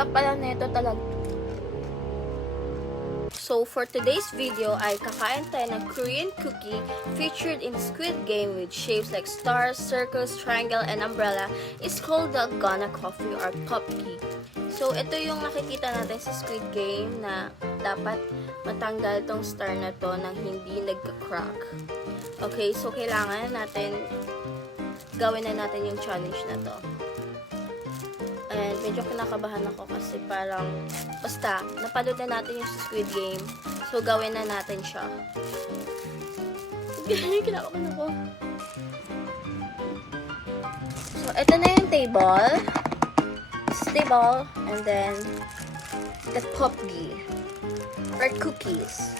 hirap pala nito talaga. So, for today's video ay kakain tayo ng Korean cookie featured in Squid Game with shapes like stars, circles, triangle, and umbrella. It's called Dalgona Coffee or Popki. So, ito yung nakikita natin sa Squid Game na dapat matanggal tong star na to nang hindi nagka-crack. Okay, so kailangan natin gawin na natin yung challenge na to. And medyo kinakabahan ako kasi parang basta, napanood na natin yung Squid Game. So, gawin na natin siya. Kinakabahan ako. So, ito na yung table. This table. And then, the popgi. Or cookies.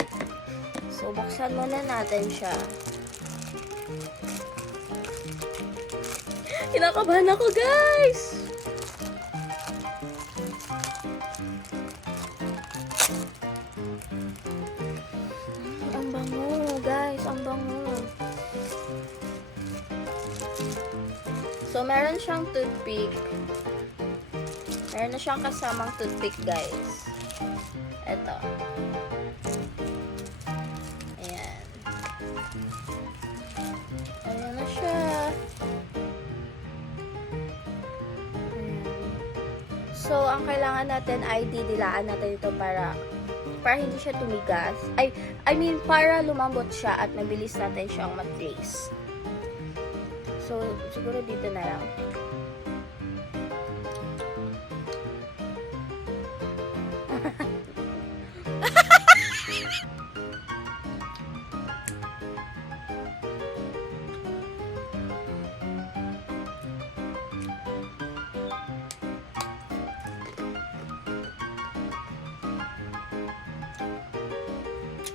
So, buksan muna natin siya. Kinakabahan ako, guys! Ang bango, guys. Ang bango. So, meron siyang toothpick. Meron na siyang kasamang toothpick, guys. Ito. Ayan. Ayan na siya. Ayan. So, ang kailangan natin ay didilaan natin ito para hindi siya tumigas. I mean, para lumambot siya at mabilis natin siyang mag-glaze. So, siguro dito na lang.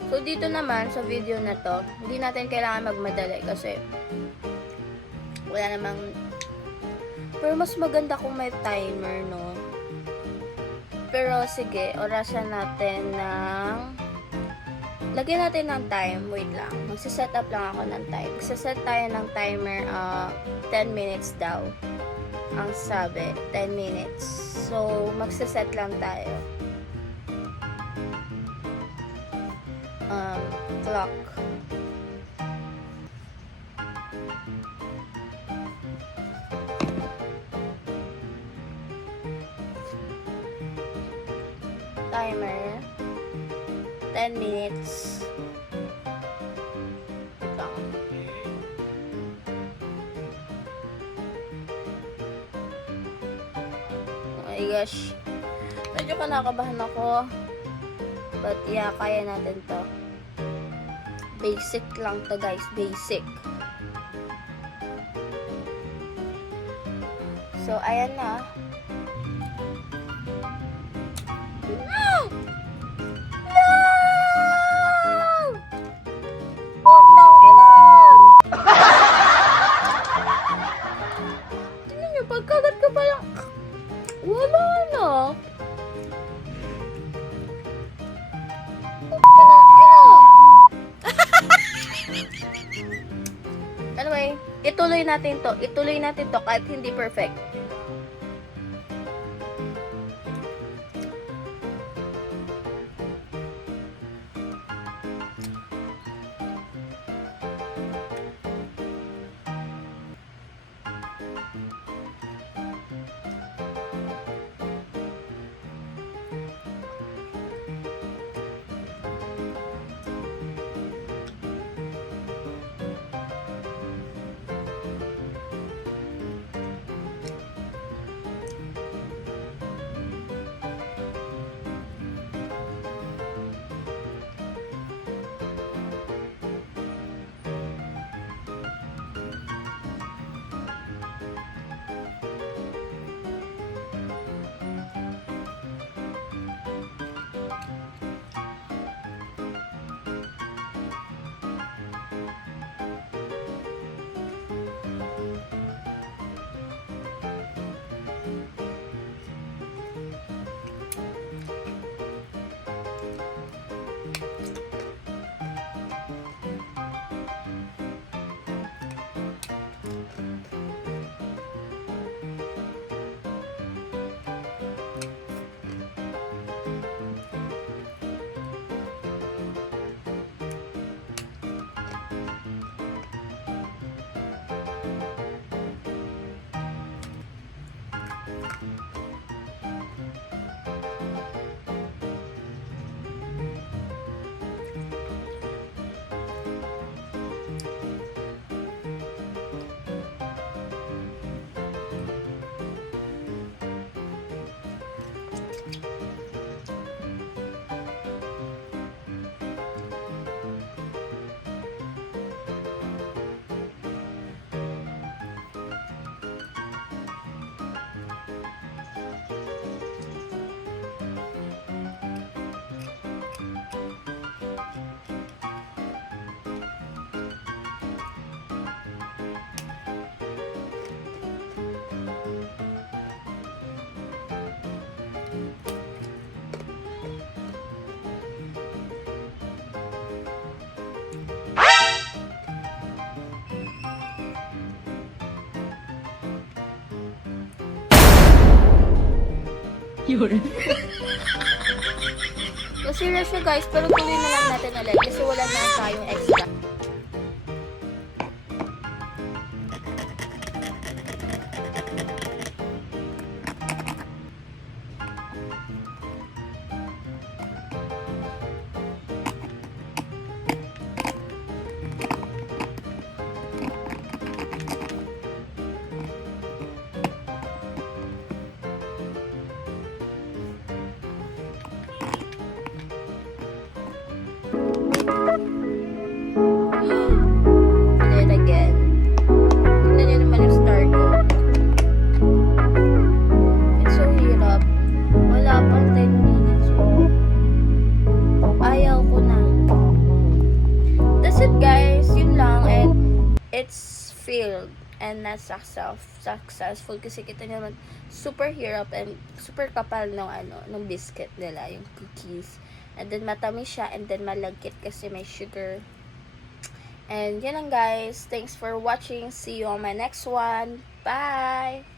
So, dito naman, sa video na to, hindi natin kailangan magmadali kasi wala namang... Pero mas maganda kung may timer, no? Pero, sige, orasan natin ng... Lagyan natin ng time. Wait lang. Magsiset up lang ako ng time. Magsiset tayo ng timer 10 minutes daw. Ang sabi, 10 minutes. So, magsiset lang tayo. Clock. Timer. 10 minutes. Ito. Oh my gosh. Medyo kinakabahan ako. But yeah, kaya natin to. Basic lang to, guys. Basic. So, ayan na. No! No! Putang ina! Tingnan nyo, pagkagat ko pa lang. Wala na. Anyway, ituloy natin to. Ituloy natin to kahit hindi perfect. Yun. Masira siya guys, pero tuloy na lang natin ulit kasi wala na tayong extra. Do it again. Tignan nyo naman yung star ko. It's so hirap. Wala pang 10 minutes. Ayaw ko na. That's it guys. Yun lang. And it's filled. And not successful. Kasi kita nyo naman super hirap and super kapal ng biscuit nila. Yung cookies. And then matamis siya. And then malagkit kasi may sugar. And yun lang guys. Thanks for watching. See you on my next one. Bye!